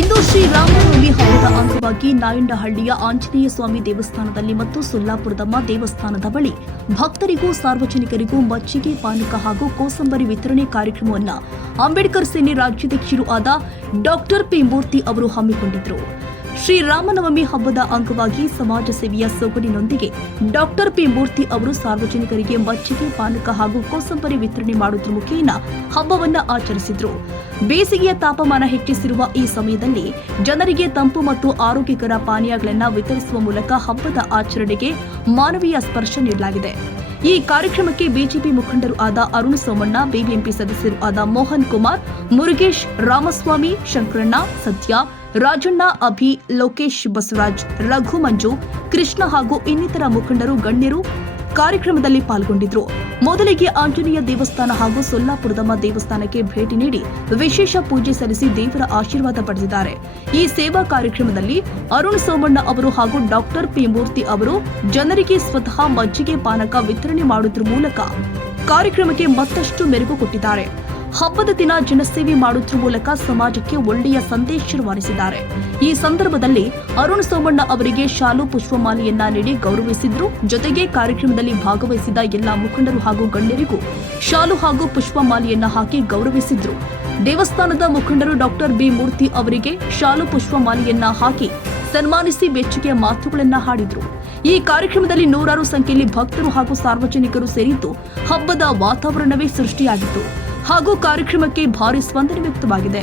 ಇಂದು ಶ್ರೀರಾಮನವಮಿ ಹಬ್ಬದ ಅಂಗವಾಗಿ ನಾಯಂಡಹಳ್ಳಿಯ ಆಂಜನೇಯ ಸ್ವಾಮಿ ದೇವಸ್ಥಾನದಲ್ಲಿ ಮತ್ತು ಸೊಲ್ಲಾಪುರದಮ್ಮ ದೇವಸ್ಥಾನದ ಬಳಿ ಭಕ್ತರಿಗೂ ಸಾರ್ವಜನಿಕರಿಗೂ ಮಜ್ಜಿಗೆ ಪಾನಕ ಹಾಗೂ ಕೋಸಂಬರಿ ವಿತರಣೆ ಕಾರ್ಯಕ್ರಮವನ್ನು ಅಂಬೇಡ್ಕರ್ ಸೇನೆ ರಾಜ್ಯಾಧ್ಯಕ್ಷರೂ ಆದ ಡಾಕ್ಟರ್ ಪಿ ಮೂರ್ತಿ ಅವರು ಹಮ್ಮಿಕೊಂಡಿದ್ದರು. ಶ್ರೀರಾಮನವಮಿ ಹಬ್ಬದ ಅಂಗವಾಗಿ ಸಮಾಜ ಸೇವೆಯ ಸೊಗಡಿನೊಂದಿಗೆ ಡಾಕ್ಟರ್ ಪಿ ಮೂರ್ತಿ ಅವರು ಸಾರ್ವಜನಿಕರಿಗೆ ಮಜ್ಜಿಗೆ ಪಾನಕ ಹಾಗೂ ಕೋಸಂಬರಿ ವಿತರಣೆ ಮಾಡುವುದರ ಮುಖೇನ ಹಬ್ಬವನ್ನು ಆಚರಿಸಿದರು. ಬೇಸಿಗೆಯ ತಾಪಮಾನ ಹೆಚ್ಚಿಸಿರುವ ಈ ಸಮಯದಲ್ಲಿ ಜನರಿಗೆ ತಂಪು ಮತ್ತು ಆರೋಗ್ಯಕರ ಪಾನೀಯಗಳನ್ನು ವಿತರಿಸುವ ಮೂಲಕ ಹಬ್ಬದ ಆಚರಣೆಗೆ ಮಾನವೀಯ ಸ್ಪರ್ಶ ನೀಡಲಾಗಿದೆ. ಈ ಕಾರ್ಯಕ್ರಮಕ್ಕೆ ಬಿಜೆಪಿ ಮುಖಂಡರು ಆದ ಅರುಣ್ ಸೋಮಣ್ಣ, ಬಿಬಿಎಂಪಿ ಸದಸ್ಯರು ಆದ ಮೋಹನ್ ಕುಮಾರ್, ಮುರುಗೇಶ್, ರಾಮಸ್ವಾಮಿ, ಶಂಕರಣ್ಣ, ಸತ್ಯ, ರಾಜಣ್ಣ, ಅಭಿ, ಲೋಕೇಶ್, ಬಸವರಾಜ್, ರಘು, ಮಂಜು, ಕೃಷ್ಣ ಹಾಗೂ ಇನ್ನಿತರ ಮುಖಂಡರು ಗಣ್ಯರು ಕಾರ್ಯಕ್ರಮದಲ್ಲಿ ಪಾಲ್ಗೊಂಡಿದ್ದರು. ಮೊದಲಿಗೆ ಆಂಜನೇಯ ದೇವಸ್ಥಾನ ಹಾಗೂ ಸೊಲ್ಲಾಪುರದಮ್ಮ ದೇವಸ್ಥಾನಕ್ಕೆ ಭೇಟಿ ನೀಡಿ ವಿಶೇಷ ಪೂಜೆ ಸಲ್ಲಿಸಿ ದೇವರ ಆಶೀರ್ವಾದ ಪಡೆದಿದ್ದಾರೆ. ಈ ಸೇವಾ ಕಾರ್ಯಕ್ರಮದಲ್ಲಿ ಅರುಣ್ ಸೋಮಣ್ಣ ಅವರು ಹಾಗೂ ಡಾಕ್ಟರ್ ಪಿ ಮೂರ್ತಿ ಅವರು ಜನರಿಗೆ ಸ್ವತಃ ಮಜ್ಜಿಗೆ ಪಾನಕ ವಿತರಣೆ ಮಾಡುವುದರ ಮೂಲಕ ಕಾರ್ಯಕ್ರಮಕ್ಕೆ ಮತ್ತಷ್ಟು ಮೆರುಗು ಕೊಟ್ಟಿದ್ದಾರೆ. ಹಬ್ಬದ ದಿನ ಜನಸೇವೆ ಮಾಡುವುದರ ಮೂಲಕ ಸಮಾಜಕ್ಕೆ ಒಳ್ಳೆಯ ಸಂದೇಶ ರವಾನಿಸಿದ್ದಾರೆ. ಈ ಸಂದರ್ಭದಲ್ಲಿ ಅರುಣ್ ಸೋಮಣ್ಣ ಅವರಿಗೆ ಶಾಲು ಪುಷ್ಪಮಾಲೆಯನ್ನ ನೀಡಿ ಗೌರವಿಸಿದ್ರು. ಜೊತೆಗೆ ಕಾರ್ಯಕ್ರಮದಲ್ಲಿ ಭಾಗವಹಿಸಿದ ಎಲ್ಲಾ ಮುಖಂಡರು ಹಾಗೂ ಗಣ್ಯರಿಗೂ ಶಾಲು ಹಾಗೂ ಪುಷ್ಪಮಾಲೆಯನ್ನ ಹಾಕಿ ಗೌರವಿಸಿದ್ರು. ದೇವಸ್ಥಾನದ ಮುಖಂಡರು ಡಾಕ್ಟರ್ ಬಿ ಮೂರ್ತಿ ಅವರಿಗೆ ಶಾಲು ಪುಷ್ಪಮಾಲೆಯನ್ನ ಹಾಕಿ ಸನ್ಮಾನಿಸಿ ಮೆಚ್ಚುಗೆಯ ಮಾತುಗಳನ್ನ ಹಾಡಿದ್ರು. ಈ ಕಾರ್ಯಕ್ರಮದಲ್ಲಿ ನೂರಾರು ಸಂಖ್ಯೆಯಲ್ಲಿ ಭಕ್ತರು ಹಾಗೂ ಸಾರ್ವಜನಿಕರು ಸೇರಿದ್ದು ಹಬ್ಬದ ವಾತಾವರಣವೇ ಸೃಷ್ಟಿಯಾಗಿತ್ತು ಹಾಗೂ ಕಾರ್ಯಕ್ರಮಕ್ಕೆ ಭಾರಿ ಸ್ಪಂದನೆ ವ್ಯಕ್ತವಾಗಿದೆ.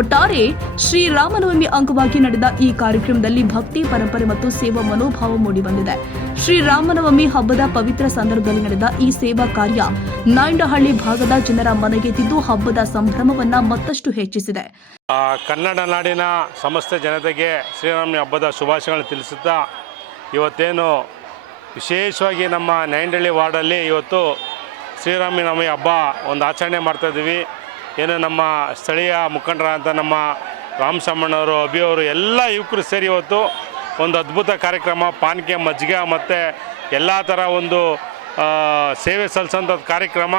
ಒಟ್ಟಾರೆ ಶ್ರೀರಾಮನವಮಿ ಅಂಗವಾಗಿ ನಡೆದ ಈ ಕಾರ್ಯಕ್ರಮದಲ್ಲಿ ಭಕ್ತಿ ಪರಂಪರೆ ಮತ್ತು ಸೇವಾ ಮನೋಭಾವ ಮೂಡಿಬಂದಿದೆ. ಶ್ರೀರಾಮನವಮಿ ಹಬ್ಬದ ಪವಿತ್ರ ಸಂದರ್ಭದಲ್ಲಿ ನಡೆದ ಈ ಸೇವಾ ಕಾರ್ಯ ನಾಯಂಡಹಳ್ಳಿ ಭಾಗದ ಜನರ ಮನಗೆದ್ದಿದ್ದು ಹಬ್ಬದ ಸಂಭ್ರಮವನ್ನ ಮತ್ತಷ್ಟು ಹೆಚ್ಚಿಸಿದೆ. ಕನ್ನಡ ನಾಡಿನ ಸಮಸ್ತ ಜನತೆಗೆ ಶ್ರೀರಾಮನವಮಿ ಹಬ್ಬದ ಶುಭಾಶಯಗಳನ್ನು ತಿಳಿಸುತ್ತಾ ಇವತ್ತೇನು ವಿಶೇಷವಾಗಿ ನಮ್ಮ ನಾಯಂಡಹಳ್ಳಿ ವಾರ್ಡಲ್ಲಿ ಇವತ್ತು ಶ್ರೀರಾಮನವಮಿ ಹಬ್ಬ ಒಂದು ಆಚರಣೆ ಮಾಡ್ತಾಯಿದ್ದೀವಿ. ಏನು ನಮ್ಮ ಸ್ಥಳೀಯ ಮುಖಂಡರಾದಂಥ ನಮ್ಮ ರಾಮಸಮ್ಮಣ್ಣವರು, ಅಭಿಯವರು ಎಲ್ಲ ಯುವಕರು ಸೇರಿ ಇವತ್ತು ಒಂದು ಅದ್ಭುತ ಕಾರ್ಯಕ್ರಮ, ಪಾನಕೆ, ಮಜ್ಜಿಗೆ ಮತ್ತು ಎಲ್ಲ ಥರ ಒಂದು ಸೇವೆ ಸಲ್ಲಿಸೋಂಥ ಕಾರ್ಯಕ್ರಮ.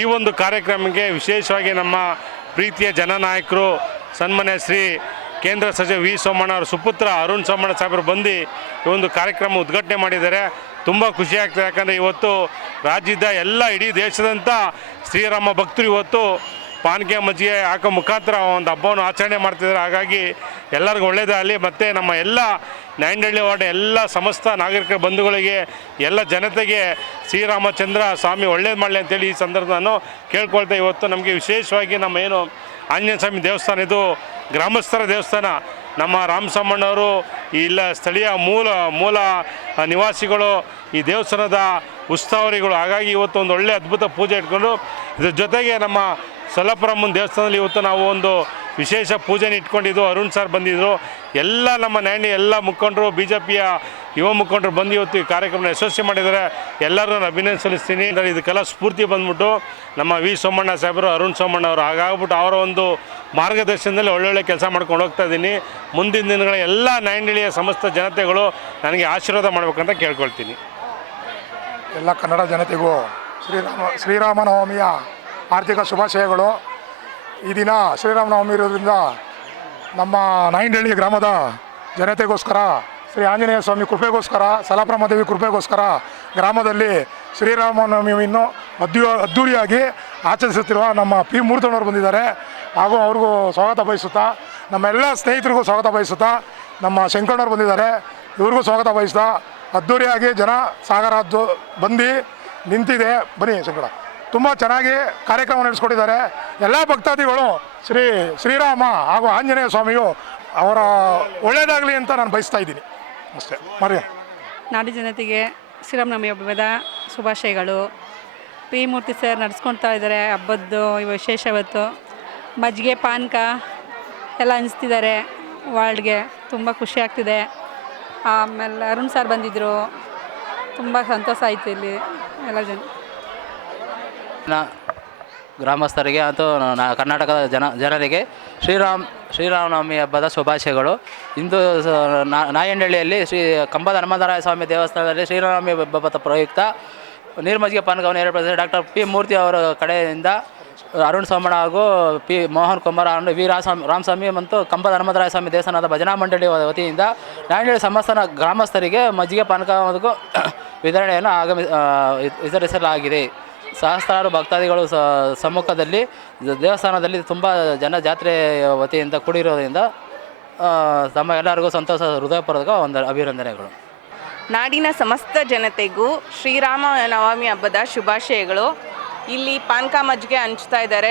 ಈ ಒಂದು ಕಾರ್ಯಕ್ರಮಕ್ಕೆ ವಿಶೇಷವಾಗಿ ನಮ್ಮ ಪ್ರೀತಿಯ ಜನನಾಯಕರು ಸನ್ಮಾನ್ಯ ಶ್ರೀ ಕೇಂದ್ರ ಸಚಿವ ವಿ ಸೋಮಣ್ಣ ಅವರ ಸುಪುತ್ರ ಅರುಣ್ ಸೋಮಣ್ಣ ಸಾಹೇಬರು ಬಂದು ಈ ಒಂದು ಕಾರ್ಯಕ್ರಮ ಉದ್ಘಾಟನೆ ಮಾಡಿದ್ದಾರೆ. ತುಂಬ ಖುಷಿಯಾಗ್ತದೆ. ಯಾಕಂದರೆ ಇವತ್ತು ರಾಜ್ಯದ ಎಲ್ಲ ಇಡೀ ದೇಶದಂಥ ಶ್ರೀರಾಮ ಭಕ್ತರು ಇವತ್ತು ಪಾನಕೆ ಮಜ್ಜಿಗೆ ಹಾಕೋ ಮುಖಾಂತರ ಒಂದು ಹಬ್ಬವನ್ನು ಆಚರಣೆ ಮಾಡ್ತಿದ್ದಾರೆ. ಹಾಗಾಗಿ ಎಲ್ಲರಿಗೂ ಒಳ್ಳೆಯದಾಗಲಿ. ಮತ್ತು ನಮ್ಮ ಎಲ್ಲ ನಾಯಂಡಹಳ್ಳಿ ವಾರ್ಡ್ ಎಲ್ಲ ಸಮಸ್ತ ನಾಗರಿಕ ಬಂಧುಗಳಿಗೆ ಎಲ್ಲ ಜನತೆಗೆ ಶ್ರೀರಾಮಚಂದ್ರ ಸ್ವಾಮಿ ಒಳ್ಳೇದು ಮಾಡಲಿ ಅಂತೇಳಿ ಈ ಸಂದರ್ಭ ನಾನು ಕೇಳ್ಕೊಳ್ತಾ ಇವತ್ತು ನಮಗೆ ವಿಶೇಷವಾಗಿ ನಮ್ಮ ಏನು ಆಂಜನೇಯ ಸ್ವಾಮಿ ದೇವಸ್ಥಾನ, ಇದು ಗ್ರಾಮಸ್ಥರ ದೇವಸ್ಥಾನ. ನಮ್ಮ ರಾಮಸಮ್ಮಣ್ಣವರು ಇಲ್ಲ ಸ್ಥಳೀಯ ಮೂಲ ನಿವಾಸಿಗಳು, ಈ ದೇವಸ್ಥಾನದ ಉತ್ಸವರಿಗಳು. ಹಾಗಾಗಿ ಇವತ್ತು ಒಂದು ಒಳ್ಳೆಯ ಅದ್ಭುತ ಪೂಜೆ ಇಟ್ಕೊಂಡು ಇದ್ರ ಜೊತೆಗೆ ನಮ್ಮ ಸೊಲ್ಲಾಪುರಮ್ಮನ ದೇವಸ್ಥಾನದಲ್ಲಿ ಇವತ್ತು ನಾವು ಒಂದು ವಿಶೇಷ ಪೂಜೆನ ಇಟ್ಕೊಂಡಿದ್ದು. ಅರುಣ್ ಸರ್ ಬಂದಿದ್ದರು. ಎಲ್ಲ ನಮ್ಮ ನಾಯಂಡಹಳ್ಳಿ ಎಲ್ಲ ಮುಖಂಡರು, BJPಯ ಯುವ ಮುಖಂಡರು ಬಂದು ಇವತ್ತು ಈ ಕಾರ್ಯಕ್ರಮನ ಯಶಸ್ವಿ ಮಾಡಿದ್ದಾರೆ. ಎಲ್ಲರೂ ನಾನು ಅಭಿನಂದನೆ ಸಲ್ಲಿಸ್ತೀನಿ. ಇದಕ್ಕೆಲ್ಲ ಸ್ಫೂರ್ತಿ ಬಂದ್ಬಿಟ್ಟು ನಮ್ಮ ವಿ ಸೋಮಣ್ಣ ಸಾಹೇಬರು, ಅರುಣ್ ಸೋಮಣ್ಣ ಅವರು. ಹಾಗಾಗ್ಬಿಟ್ಟು ಅವರ ಒಂದು ಮಾರ್ಗದರ್ಶನದಲ್ಲಿ ಒಳ್ಳೊಳ್ಳೆ ಕೆಲಸ ಮಾಡ್ಕೊಂಡು ಹೋಗ್ತಾ ಇದ್ದೀನಿ. ಮುಂದಿನ ದಿನಗಳ ಎಲ್ಲ ನಾಯಂಡಹಳ್ಳಿಯ ಸಮಸ್ತ ಜನತೆಗಳು ನನಗೆ ಆಶೀರ್ವಾದ ಮಾಡಬೇಕಂತ ಕೇಳ್ಕೊಳ್ತೀನಿ. ಎಲ್ಲ ಕನ್ನಡ ಜನತೆಗೂ ಶ್ರೀರಾಮನವಮಿಯ ಆರ್ಥಿಕ ಶುಭಾಶಯಗಳು. ಈ ದಿನ ಶ್ರೀರಾಮನವಮಿ ಇರೋದ್ರಿಂದ ನಮ್ಮ ನಾಯಂಡಹಳ್ಳಿ ಗ್ರಾಮದ ಜನತೆಗೋಸ್ಕರ, ಶ್ರೀ ಆಂಜನೇಯ ಸ್ವಾಮಿ ಕೃಪೆಗೋಸ್ಕರ, ಸೊಲ್ಲಾಪುರಮ್ಮ ದೇವಿ ಕೃಪೆಗೋಸ್ಕರ ಗ್ರಾಮದಲ್ಲಿ ಶ್ರೀರಾಮನವಮಿಯನ್ನು ಅದ್ದೂರಿಯಾಗಿ ಆಚರಿಸುತ್ತಿರುವ ನಮ್ಮ ಪಿ ಮೂರ್ತಣ್ಣವರು ಬಂದಿದ್ದಾರೆ. ಹಾಗೂ ಅವ್ರಿಗೂ ಸ್ವಾಗತ ಬಯಸುತ್ತಾ, ನಮ್ಮ ಎಲ್ಲ ಸ್ನೇಹಿತರಿಗೂ ಸ್ವಾಗತ ಬಯಸುತ್ತಾ, ನಮ್ಮ ಶಂಕರಣ್ಣವ್ರು ಬಂದಿದ್ದಾರೆ, ಇವ್ರಿಗೂ ಸ್ವಾಗತ ಬಯಸುತ್ತಾ, ಅದ್ದೂರಿಯಾಗಿ ಜನ ಸಾಗರ ಬಂದು ನಿಂತಿದೆ. ಬನ್ನಿ ಶಂಕರ, ತುಂಬ ಚೆನ್ನಾಗಿ ಕಾರ್ಯಕ್ರಮ ನಡೆಸ್ಕೊಟ್ಟಿದ್ದಾರೆ. ಎಲ್ಲ ಭಕ್ತಾದಿಗಳು ಶ್ರೀರಾಮ ಹಾಗೂ ಆಂಜನೇಯ ಸ್ವಾಮಿಯು ಅವರ ಒಳ್ಳೆಯದಾಗಲಿ ಅಂತ ನಾನು ಬಯಸ್ತಾ ಇದ್ದೀನಿ ಅಷ್ಟೇ. ಮರಿ ನಾಡಿ ಜನತೆಗೆ ಶ್ರೀರಾಮನವಮಿ ಹಬ್ಬದ ಶುಭಾಶಯಗಳು. ಪಿ ಮೂರ್ತಿ ಸರ್ ನಡೆಸ್ಕೊಳ್ತಾ ಇದ್ದಾರೆ ಹಬ್ಬದ್ದು ವಿಶೇಷ. ಇವತ್ತು ಮಜ್ಜಿಗೆ ಪಾನಕ ಎಲ್ಲ ಹಂಚ್ತಿದ್ದಾರೆ ವಾರ್ಡ್ಗೆ. ತುಂಬ ಖುಷಿ ಆಗ್ತಿದೆ. ಆಮೇಲೆ ಅರುಣ್ ಸರ್ ಬಂದಿದ್ದರು, ತುಂಬ ಸಂತೋಷ ಆಯಿತು. ಇಲ್ಲಿ ಎಲ್ಲ ಗ್ರಾಮಸ್ಥರಿಗೆ ಮತ್ತು ಕರ್ನಾಟಕದ ಜನರಿಗೆ ಶ್ರೀರಾಮನವಮಿ ಹಬ್ಬದ ಶುಭಾಶಯಗಳು. ಇಂದು ನಾಯಂಡಹಳ್ಳಿಯಲ್ಲಿ ಶ್ರೀ ಕಂಬದ ಹನುಮಂತರಾಯ ಸ್ವಾಮಿ ದೇವಸ್ಥಾನದಲ್ಲಿ ಶ್ರೀರಾಮನವಮಿ ಹಬ್ಬದ ಪ್ರಯುಕ್ತ ನೀರು ಮಜ್ಜಿಗೆ ಪಾನಕವನ್ನು ಏರ್ಪಡಿಸಿದ ಡಾಕ್ಟರ್ ಪಿ ಮೂರ್ತಿ ಅವರ ಕಡೆಯಿಂದ ಅರುಣ್ ಸೋಮಣ್ಣ ಹಾಗೂ ಪಿ ಮೋಹನ್ ಕುಮಾರ್ ಹಾಗೂ ವಿ ರಾಮಸ್ವಾಮಿ ಮತ್ತು ಕಂಬದ ಹನುಮಂತರಾಯ ಸ್ವಾಮಿ ದೇವಸ್ಥಾನದ ಭಜನಾ ಮಂಡಳಿ ವತಿಯಿಂದ ನಾಯಂಡಹಳ್ಳಿ ಸಮಸ್ತ ಗ್ರಾಮಸ್ಥರಿಗೆ ಮಜ್ಜಿಗೆ ಪಾನಕ ಹಾಗೂ ವಿತರಣೆಯನ್ನು ವಿತರಿಸಲಾಗಿದೆ. ಸಹಸ್ರಾರು ಭಕ್ತಾದಿಗಳು ಸಮ್ಮುಖದಲ್ಲಿ ದೇವಸ್ಥಾನದಲ್ಲಿ ತುಂಬ ಜನ ಜಾತ್ರೆ ವತಿಯಿಂದ ಕೂಡಿರೋದ್ರಿಂದ ತಮ್ಮ ಎಲ್ಲರಿಗೂ ಸಂತೋಷ ಹೃದಯಪೂರ್ವಕ ಒಂದು ಅಭಿನಂದನೆಗಳು. ನಾಡಿನ ಸಮಸ್ತ ಜನತೆಗೂ ಶ್ರೀರಾಮ ನವಮಿ ಹಬ್ಬದ ಶುಭಾಶಯಗಳು. ಇಲ್ಲಿ ಪಾನಕ ಮಜ್ಜಿಗೆ ಹಂಚ್ತಾ ಇದ್ದಾರೆ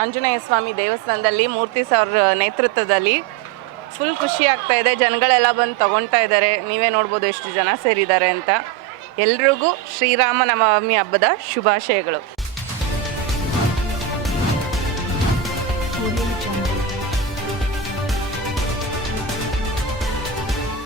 ಆಂಜನೇಯ ಸ್ವಾಮಿ ದೇವಸ್ಥಾನದಲ್ಲಿ ಮೂರ್ತಿ ಸರ್ ನೇತೃತ್ವದಲ್ಲಿ. ಫುಲ್ ಖುಷಿ ಆಗ್ತಾ ಇದೆ, ಜನಗಳೆಲ್ಲ ಬಂದು ತಗೊಳ್ತಾ ಇದ್ದಾರೆ. ನೀವೇ ನೋಡ್ಬೋದು ಎಷ್ಟು ಜನ ಸೇರಿದ್ದಾರೆ ಅಂತ. ಎಲ್ರಿಗೂ ಶ್ರೀರಾಮ ನವಮಿ ಹಬ್ಬದ ಶುಭಾಶಯಗಳು.